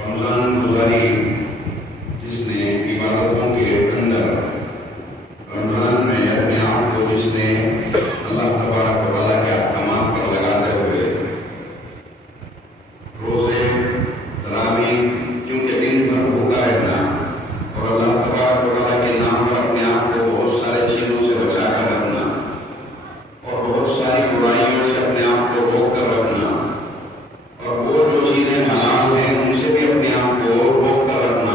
رمضان گزاری جس نے عبادتوں کے اندر رمضان میں اپنے آپ کو جس نے اللہ تبارک و تعالیٰ کے احکامات پر لگاتے ہوئے روزے تراویح کیونکہ دن بھر بھوکا رہنا اور اللہ تبارک و تعالیٰ کے نام پر اپنے آپ کو بہت سارے چیزوں سے بچا کر رکھنا اور بہت ساری برائیوں سے اپنے آپ کو روک کر رکھنا اور وہ جو چیزیں حلال ہیں ان سے بھی اپنے آپ کو روک کر رکھنا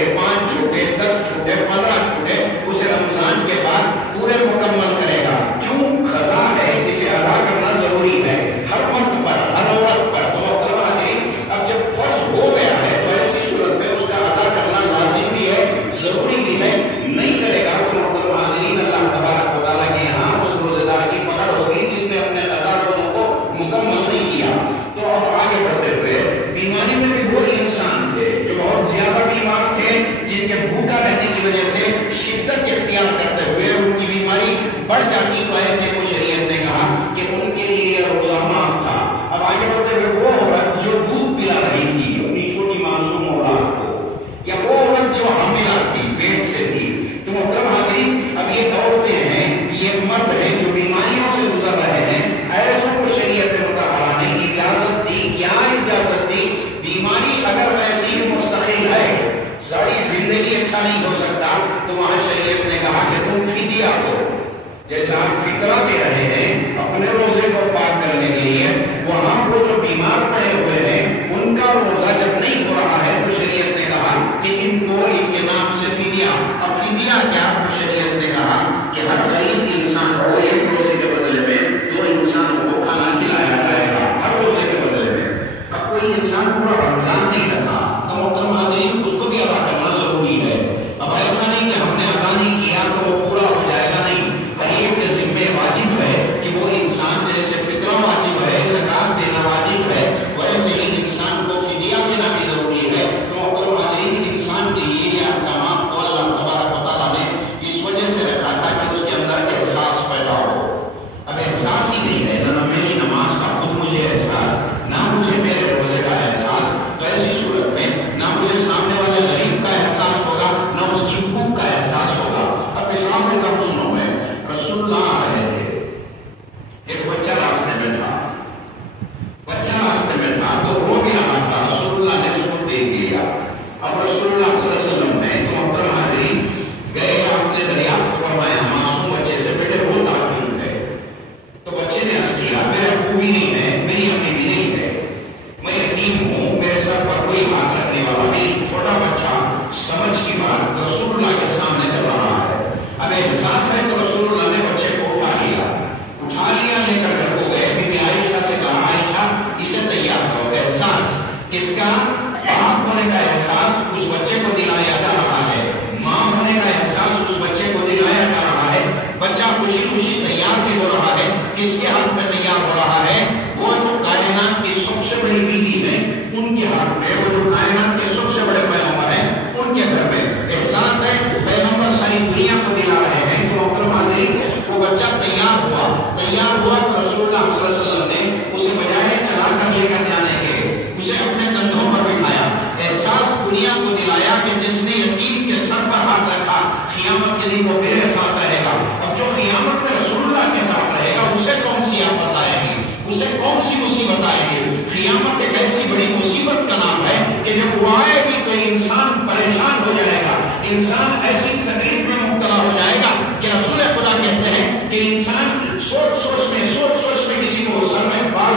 چھوٹے 5 چھوٹے 10 چھوٹے 15 چھوٹے اسے رمضان کے بعد پورے مکمل کرے گا. کیوں؟ قضا ہے، اسے ادا کرنا ضروری ہے ہر وقت پر، ہر عورت پر. تو اب جب فرض ہو گیا ہے تو ایسی صورت میں اس کا ادا کرنا لازم بھی ہے، ضروری بھی ہے. نہیں کرے گا تو محترم حاضرین اللہ تبارک و تعالیٰ کے یہاں اس روزے دار کی پکڑ ہوگی جس نے اپنے قضا کو مکمل نہیں کیا. تو اب آگے بڑھتے ہوئے بیماری میں بھی وہ انسان تھے جو بہت زیادہ بیمار تھے، جن کے بھوکا رہنے کی وجہ سے شدت اختیار کرتے ہوئے ان کی بیماری بڑھ جاتی، تو ایسے کو شریعت نے کہا کہ ان کے لیے یہ روزہ معاف تھا. اب آگے بڑھتے ہوئے وہ عورت جو دودھ پلا رہی تھی اپنی چھوٹی معصوم اولاد کو، یا وہ عورت جو حاملہ تھی، پیٹ سے تھی. تو محترم حاضرین اب یہ عورتیں ہیں، یہ مرد ہیں جو بیماریوں سے گزر رہے ہیں، ایسوں کو شریعت مطہرہ نے اجازت دی. کیا اجازت دی؟ بیماری اگر ایسی مستقل ہے، ساری زندگی اچھا نہیں ہو سکتا، تو وہاں شریعت نے کہا کہ تم فدیہ دو. جیسے آپ فطرہ دے رہے ہیں اپنے روزے کو پاک کرنے کے لیے، وہاں وہ جو بیمار پڑے ہوئے ہیں ان کا روزہ جب نہیں ہو رہا ہے تو شریعت نے کہا کہ ان کو ان کے نام سے فدیہ. اور فدیہ کیا؟ شریعت نے کہا کہ ہر غریب انسان کو ایک روزے کے بدلے میں 2 انسانوں کو کھانا کھلایا جائے گا، ہر روزے کے بدلے میں. اب کوئی انسان پورا رمضان نہیں رکھا تو محترم حاضرین اس کو بھی ادا کرنا ضروری ہے. اب ایسا نہیں کہ ہم نے ادا نہیں کیا تو وہ پورا ہو جائے گا، نہیں. ہر ایک کے ذمہ واجب ہے کہ وہ انسان جیسے فطرہ واجب ہے، زکات دینا واجب ہے، ویسے ہی انسان کو فدیہ دینا بھی ضروری ہے. تو محترم حاضرین انسان کے لیے یہ احکامات کو اللہ تبارک و تعالیٰ نے اس وجہ سے رکھا تھا کہ اس کے اندر احساس پیدا ہو. اب احساس ہی نہیں ہے، نہ میری نماز کا خود مجھے احساس، نہ مجھے میرے روزے کا احساس، تو ایسی صورت میں نہ مجھے سامنے والے غریب کا احساس ہوگا، نہ اس کی بھوک کا احساس ہوگا. اب اس معاملے کا حسنوں میں رسول اللہ آ رہے تھے، ایک بچہ راستے میں تھا، تو رو بھی رہا تھا. رسول اللہ نے اس کو دیکھ لیا. اب رسول اللہ صلی اللہ علیہ وسلم نے تو محترم حاضرین گئے، آپ نے دریافت فرمایا معصوم بچے سے، بیٹے روتا کیوں ہے؟ تو بچے نے عرض کیا میرے ابو بھی نہیں ہے، میری امی بھی نہیں ہے، میں یتیم ہوں، میرے سر پر کوئی ہاتھ رکھنے والا نہیں. چھوٹا بچہ سمجھ کی بات رسول اللہ کے سامنے کر رہا ہے. اب احساس ہے تو رسول اللہ نے بچے کو اٹھا لیا، لے کر گھر کو گئے. بی بی عائشہ سے کہا عائشہ اسے تیار کرو. احساس کس کا؟ باپ ہونے کا احساس اس بچے کو دلایا جا رہا ہے، ماں ہونے کا احساس اس بچے کو دلایا جا رہا ہے. بچہ خوشی خوشی تیار بھی ہو رہا ہے. کس کے ہاتھ میں تیار ہو رہا ہے؟ وہ جو کائنات کی سب سے بڑی بیوی ہے ان کے ہاتھ میں، وہ جو کائنات کے سب سے بڑے پیغمبر ہیں ان کے گھر میں. احساس ہے پیغمبر ساری دنیا کو دلا رہے ہیں. تو محترم حاضرین وہ بچہ تیار ہوا تو رسول اللہ صلی اللہ علیہ وسلم نے اسے بجائے چلا کر لے کر جانے کے اسے اپنے کندھوں پر بٹھایا. احساس دنیا کو دلایا کہ جس نے یتیم کے سر پر ہاتھ رکھا قیامت کے دن وہ میرے ساتھ رہے گا. اب جو قیامت میں رسول اللہ کے ساتھ رہے گا اسے کون سی آفت آئے گی، اسے کون سی مصیبت آئے گی؟ قیامت ایک ایسی بڑی مصیبت کا نام ہے کہ جب وہ آئے گی تو انسان پریشان ہو جائے گا، انسان ایسی تکلیف میں مبتلا ہو جائے گا کہ رسول خدا کہتے ہیں کہ انسان سوچ سوچ میں کسی کو سر میں بال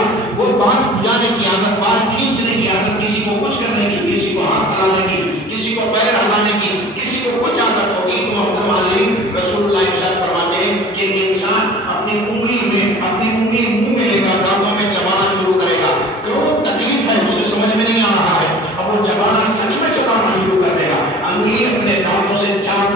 کھجانے کی عادت، بال کھینچنے کی عادت، کسی کو کچھ کرنے کی، کسی کو ہاتھ ہلانے کی، کسی کو پیر ہلانے کی، کسی کو کچھ عادت ہوگی. تو محترم حاضرین رسول اللہ ارشاد فرماتے ہیں کہ انسان اپنی انگلی منہ میں لے کر دانتوں میں چبانا شروع کرے گا. تکلیف ہے اسے سمجھ میں نہیں آ رہا ہے، اب وہ چبانا سچ میں چبانا شروع کر دے گا. انگلی اپنے دانتوں سے چاٹ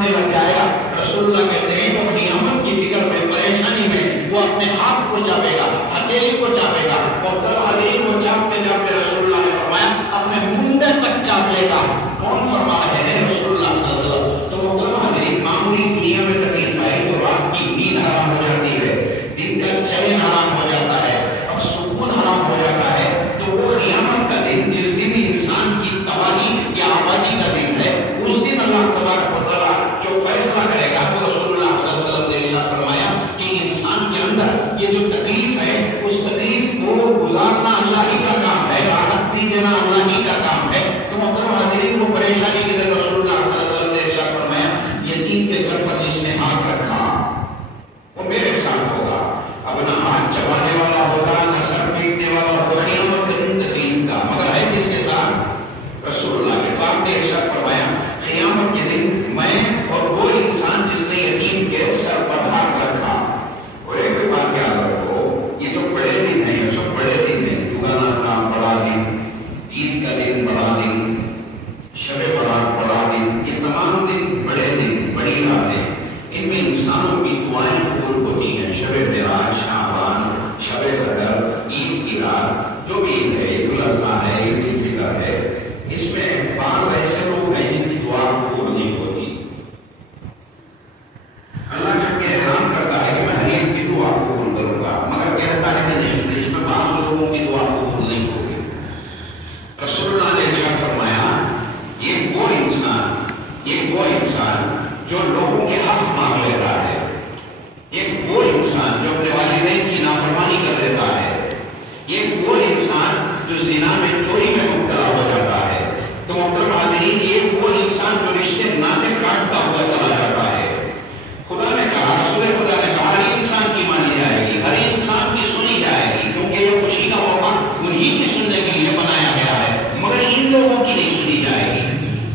انسان جو لوگوں کے حق مانگ لیتا ہے، ایک وہ انسان جو اپنے والدین کی نافرمانی کر دیتا ہے، ایک وہ انسان جو زنا میں چوری میں مبتلا ہو جاتا ہے، تو محترم حاضرین یہ وہ انسان جو رشتے ناطے کاٹتا ہوا چلا جاتا ہے۔ خدا نے کہا، رسول خدا نے کہا، ہر انسان کی مانی جائے گی، ہر انسان کی سنی جائے گی، کیونکہ یہ خوشی کا موقع انہی کی سننے کے لیے بنایا گیا ہے، مگر ان لوگوں کی نہیں سنی جائے گی۔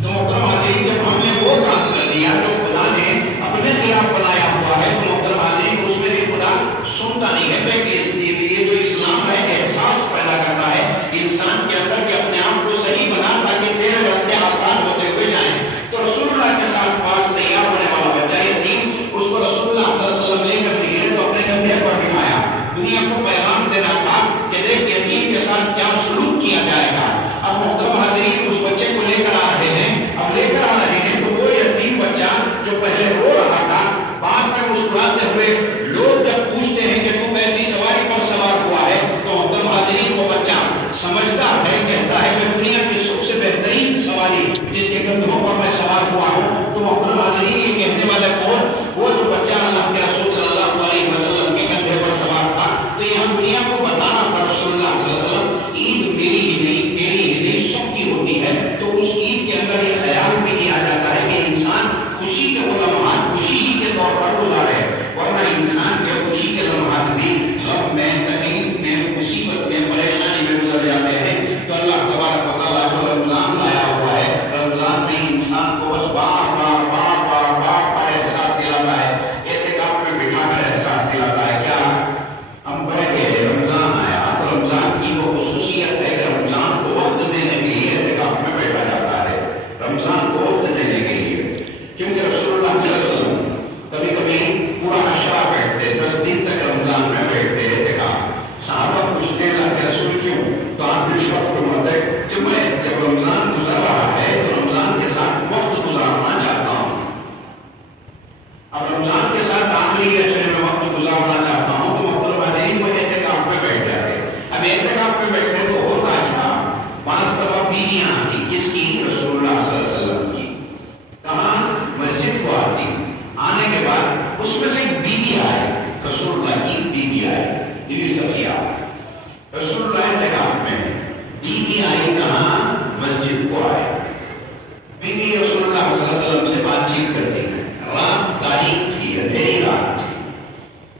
تو محترم حاضرین جب ہم نے وہ کام کر لیا جو خدا نے اپنے خلاف بنایا ہوا ہے، تو محترم حاضرین اس میں بھی خدا سنتا نہیں ہے، بلکہ اس لیے جو اسلام ہے احساس پیدا کرتا ہے انسان کے اندر کہ اپنے آپ کو صحیح بنا تاکہ تیرے راستے آسان ہوتے ہوئے جائیں۔ تو رسول اللہ کے ساتھ پاس تیار ہونے والا بچہ یتیم، اس کو رسول اللہ صلی اللہ علیہ وسلم لے کر نکلے تو اپنے کندھے پر بٹھایا، دنیا کو پیغام دینا تھا کہ دیکھ یتیم کے ساتھ کیا سلوک کیا جائے گا۔ اب محترم حاضرین اس بچے کو لے کر آ رہے ہیں، اب لے کر آ رہے ہیں تو وہ یتیم بچہ جو پہلے رو رہا تھا بعد میں مسکراتے ہوئے لوگ جب پوچھتے ہیں کہ تم ایسی سواری پر سوار ہوا ہے، تو محترم حاضرین وہ بچہ سمجھتا ہے، کہتا ہے کہ دنیا کی سب سے بہترین سواری جس کے کندھوں پر میں سوار ہوا ہوں۔ تو محترم حاضرین یہ کہنے والا کون؟ وہ جو بچہ اللہ کے رسول صلی اللہ علیہ وسلم کے کندھے پر سوار تھا۔ تو یہاں دنیا کو بتانا تھا رسول اللہ صلی اللہ علیہ وسلم، عید میری ہی نہیں، تیری ہی نہیں، سب کی ہوتی ہے۔ تو اس عید کے اندر یہ خیال بھی کیا جاتا ہے کہ انسان خوشی کے لمحات خوشی ہی کے طور پر گزارے، ورنہ انسان کے خوشی کے لمحات بھی غم میں، تکلیف میں، مصیبت میں، پریشانی میں گزر جاتے ہیں۔ تو اللہ تبارک و تعالیٰ جو رمضان لایا ہوا ہے، رمضان میں انسان کو بس بار بار بار بار بار بار احساس دلاتا ہے، اعتکاف میں بٹھا کر احساس دلاتا ہے کیا ہم پڑھ گئے رمضان آیا۔ تو رمضان کی وہ خصوصیت ہے کہ رمضان کو وقت دینے کے لیے اعتکاف میں بیٹھا جاتا ہے، رمضان کو وقت دینے کے لیے، کیونکہ رسول اللہ صلی اللہ علیہ وسلم کبھی کبھی پورا عشرہ بیٹھتے، 10 دن تک رمضان میں بیٹھتے اعتکاف۔ صحابہ پوچھتے ہیں اللہ کے رسول کیوں؟ تو آپ دل شوق فرماتے ہیں کہ میں جب رمضان گزر رہا ہے تو رمضان کے ساتھ وقت گزارنا چاہتا ہوں، اب رمضان کے ساتھ آخری عشرے میں وقت گزارنا چاہتا ہوں، تو محترم حاضرین وہ اعتکاف میں بیٹھ جاتے۔ اب اعتکاف میں بیٹھے تو ہوتا کیا، بعض دفعہ بیویاں آتی، کس کی؟ رسول اللہ صلی اللہ علیہ وسلم کی، کہاں؟ مسجد کو آتی، آنے کے بعد اس میں سے ایک بیوی آئے، رسول اللہ کی بیوی آئے، بیوی صفیہ، رسول اللہ اعتکاف میں، بیوی آئی کہاں؟ مسجد کو آئے، بیوی رسول اللہ صلی اللہ علیہ وسلم سے بات چیت کرتی ہے، رات تاریک تھی، اندھیری رات تھی،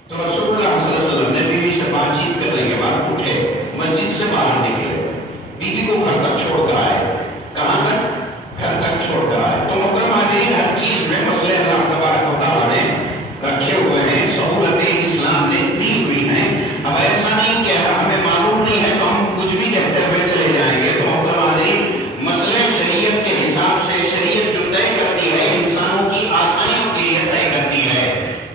تو رسول اللہ صلی اللہ علیہ وسلم نے بیوی سے بات چیت کرنے کے بعد اٹھے، مسجد سے باہر نکلے، بیوی کو گھر تک چھوڑ کر آئے، کہاں تک؟ گھر تک چھوڑ کر آئے۔ تو محترم حاضرین ہر چیز میں مسئلے اللہ تبارک و تعالیٰ نے رکھے ہوئے ہیں، سہولتیں اسلام نے دی ہوئی ہیں۔ اب ایسا نہیں کہ ہمیں معلوم نہیں ہے تو ہم کچھ بھی کہتے ہوئے چلے جائیں گے۔ تو محترم حاضرین مسئلے شریعت کے حساب سے، شریعت جو طے کرتی ہے انسانوں کی آسانیوں کے لیے طے کرتی ہے۔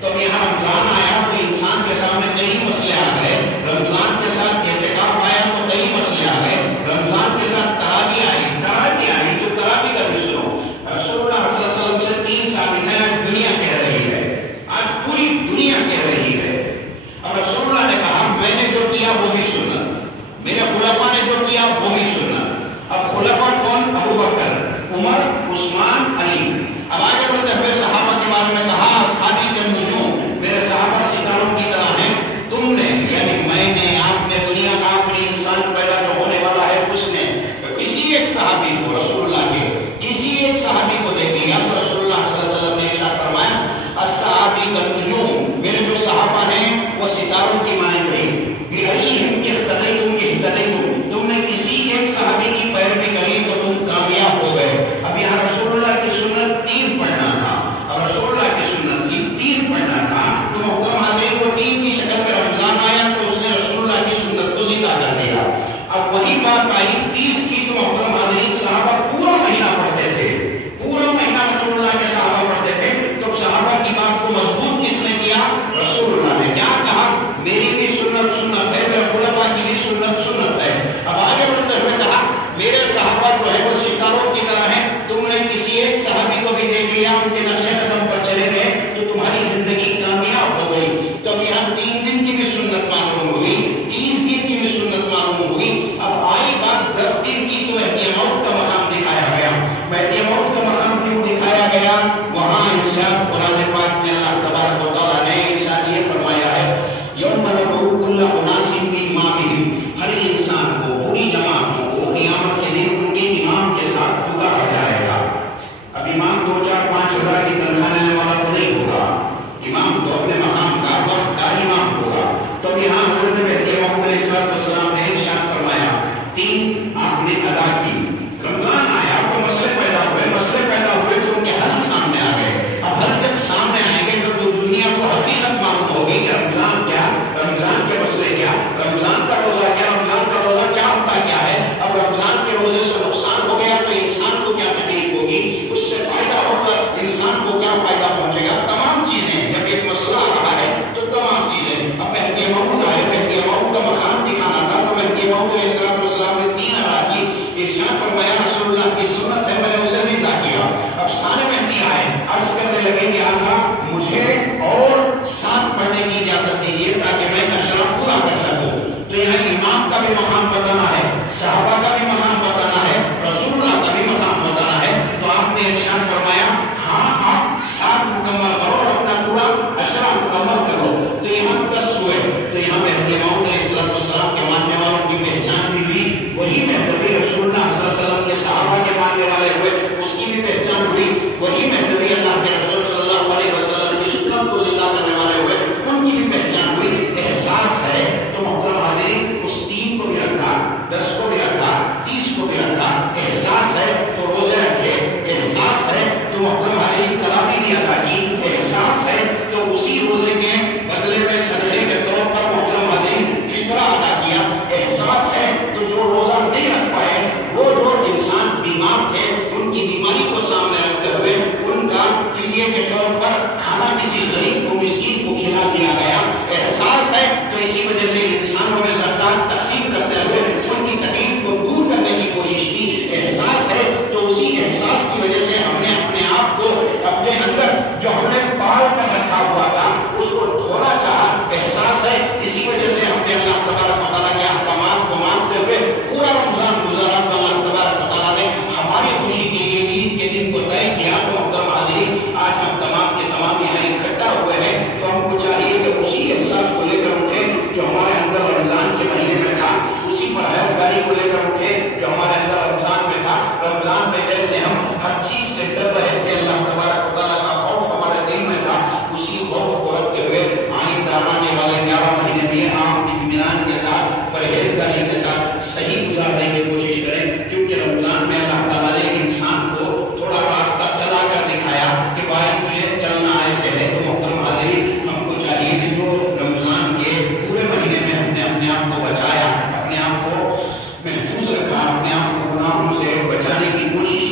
تو اب یہاں رمضان آیا تو انسان کے سامنے کئی مسئلے آ گئے، رمضان کے ساتھ اعتکاف آیا تو کئی مسئلے آ گئے، رمضان کے ساتھ تراویح آئی تو تراویح کا بھی سنو۔ رسول اللہ صلی اللہ علیہ وسلم سے 3 ثابت ہے، آج دنیا کہہ رہی ہے، آج پوری دنیا کہہ رہی ہے۔ اب رسول اللہ نے کہا میں نے جو کیا وہ بھی سنت، میرے خلفاء نے جو کیا وہ بھی سنت۔ اب خلفاء کون؟ ابو بکر، عمر، عثمان، علی۔ اب آگے بڑھتے ہوئے صحابہ کے بارے میں کہا اصحابی کالنجوم، میرے صحابہ ستاروں کی طرح ہیں۔ تم نے یعنی میں نے، آپ نے، دنیا کا آخری انسان پیدا جو ہونے والا ہے اس نے کسی ایک صحابی کو، رسول اللہ کے کسی ایک صحابی کو دیکھ لیا تو رسول اللہ صلی اللہ علیہ وسلم نے ارشاد فرمایا اصحابی کالنجوم، میرے جو صحابہ ہیں وہ ستاروں کی مانند ہیں، بِأَيِّهِمْ اقْتَدَيْتُمْ، تم نے کسی ایک صحابی کی پیروی کری تو تم کامیاب ہو گئے۔ اب یہاں رسول اللہ کی سنت 3 پڑھنا تھا، اب رسول اللہ کی سنت تھی 3 پڑھنا تھا، تو محترم حاضرین وہ 3 کی شکل میں رمضان آیا تو اس نے رسول اللہ کی سنت کو زندہ کر دیا۔ اب وہی بات آئی 30 کی، تو محترم حاضرین صحابہ پورا مہینہ پڑھتے تھے، پورا مہینہ رسول اللہ کے صحابہ پڑھتے تھے۔ تو صحابہ کی بات کو مضبوط کس نے کیا؟ رسول اللہ نے۔ کیا کہا؟ میری بھی سنت سنت ہے، میرے خلفاء کی بھی سنت سنت ہے۔ اب آگے بڑھتے ہوئے کہا میرے صحابہ جو ہے وہ ستاروں کی طرح ہیں، تم نے کسی ایک صحابی کو بھی دیکھ لیا، ان کے نقش قدم پر چلے گئے تو تمہاری زندگی کامیاب ہو گئی۔ تو اب یہاں 3 دن کی بھی سنت معلوم ہوئی، 30 دن کی بھی سنت معلوم ہوئی۔ اب آئی بات 10 دن کی، تو مہدی موت کا مقام دکھایا گیا۔ مہدی موت کا مقام کیوں دکھایا گیا؟ وہاں ارشاد قرآن پاک میں اللہ تبارک و تعالیٰ نے ارشاد یہ فرمایا ہے یوم ندعو کل اناس بامامہم، ہر انسان کو، پوری جماعت کو قیامت کے دن ان کے امام کے ساتھ پکارا جائے گا۔ اب امام 2-4-5 ہزار کی تنخواہ لینے والا تو نہیں ہوگا، امام تو اپنے مقام کا، وقت کا امام ہوگا۔ تو یہاں حضرت مہدی موعود علیہ السلام نے ارشاد فرمایا 3 آپ نے ادا کی۔ رمضان آیا تو مسئلے پیدا ہوئے تو ان کے حل سامنے آ گئے۔ اب حل جب سامنے آئیں گے تو دنیا کو حقیقت معلوم ہوگی کہ رمضان کیا، رمضان کے مسئلے کیا، رمضان کا روزہ کیا، رمضان کا روزہ کیا ہوتا کیا ہے۔ اب رمضان کے روزے سے نقصان ہو گیا تو انسان کو کیا تکلیف ہوگی، اس سے فائدہ ہوگا انسان کو کیا فائدہ پہنچے گا، تمام چیزیں جب ایک مسئلہ آ رہا ہے تو تمام چیزیں۔ اب مہدی موعود آئے، مہدی موعود کا مقام دکھانا تھا تو مہدی موعود علیہ السلام نے 3 ادا کی۔ ارشاد فرمایا رسول اللہ کی سنت ہے میں نے اسے زندہ کیا۔ اب سارے مہدی آئے، عرض کرنے لگے کہ آقا مجھے اور 7 پڑھنے کی اجازت دیجیے تاکہ میں اشرا پورا کر سکوں۔ تو یہاں امام کا بھی مقام بتانا ہے، صحابہ کا بھی مقام بتانا ہے، رسول اللہ کا بھی مقام بتانا ہے۔ تو آپ نے ارشاد فرمایا ہاں آپ 7 مکمل کرو اور اپنا پورا اشرا مکمل کرو۔ تو یہاں 10 ہوئے۔ تو یہاں مہدی موعود علیہ السلام کے ماننے والوں کی پہچان بھی ہوئی، وہی مہدی رسول اللہ صلی اللہ علیہ وسلم کے صحابہ کے ماننے والے ہوئے، اس کی بھی پہچان ہوئی، وہی مہدی اللہ کے رسول صلی اللہ علیہ وسلم کی سنت کو زندہ کرنے والے ہوئے، ان کی بھی پہچان ہوئی۔ احساس ہے تو محترم حاضرین اس 3 کو بھی رکھا، 10 کو بھی رکھا، 30 کو بھی رکھا۔ احساس ہے تو روزے رکھے، احساس ہے تو محترم حاضرین تراویح بھی ادا کی، احساس ہے تو اسی روزے کے بدلے میں صدقے کے طور پر محترم حاضرین فطرہ ادا کیا، احساس ہے تو جو روزہ نہیں رکھ پائے وہ جو انسان بیمار تھے ان کی بیماری کو سامنے رکھتے ہوئے ان کا فدیے کے طور پر کھانا کسی غریب کو، مسکین کو کھلا دیا گیا۔ احساس ہے تو اسی وجہ سے انسانوں میں زکات تقسیم کرتے ہوئے ان کی تکلیف کو دور کرنے کی کوشش کی۔ احساس ہے تو اسی احساس کی وجہ سے ہم نے اپنے آپ کو اپنے اندر جو ہم نے پال کر رکھا ہوا تھا اس کو دھونا چاہا۔ احساس ہے اسی وجہ سے ہم نے اللہ تبارک و تعالیٰ کے احکامات کو مانتے ہوئے پورا رمضان گزارا۔ اللہ تبارک و تعالیٰ نے ہماری خوشی کے لیے عید کے دن کو طے کیا۔ تو محترم حاضرین آج ہم تمام کے تمام یہاں اکٹھا ہوئے ہیں تو ہم کو چاہیے کہ اسی احساس کو لے کر اٹھیں جو ہمارے اندر رمضان کے مہینے میں تھا، اسی پرہیزگاری کو لے کر اٹھیں جو ہمارے اندر رمضان میں تھا۔ رمضان میں جیسے ہم ہر چیز سے ڈر رہے تھے، اللہ تبارک و تعالیٰ کا خوف ہمارے دل میں تھا، اسی خوف کو رکھتے ہوئے آئندہ آنے والے 11 مہینے میں عام اطمینان کے ساتھ، پرہیزگاری کے ساتھ صحیح گزارنے کی کوشش کریں، کیونکہ رمضان میں اللہ تعالیٰ نے انسان کو تھوڑا راستہ چلا کر دکھایا کہ بھائی تجھے چلنا ایسے ہے۔ تو محترم حاضرین ہم کو چاہیے کہ جو رمضان کے پورے مہینے میں ہم نے اپنے آپ کو بچایا، اپنے آپ کو محفوظ رکھا، اپنے آپ کو گناہوں سے بچانے کی کوشش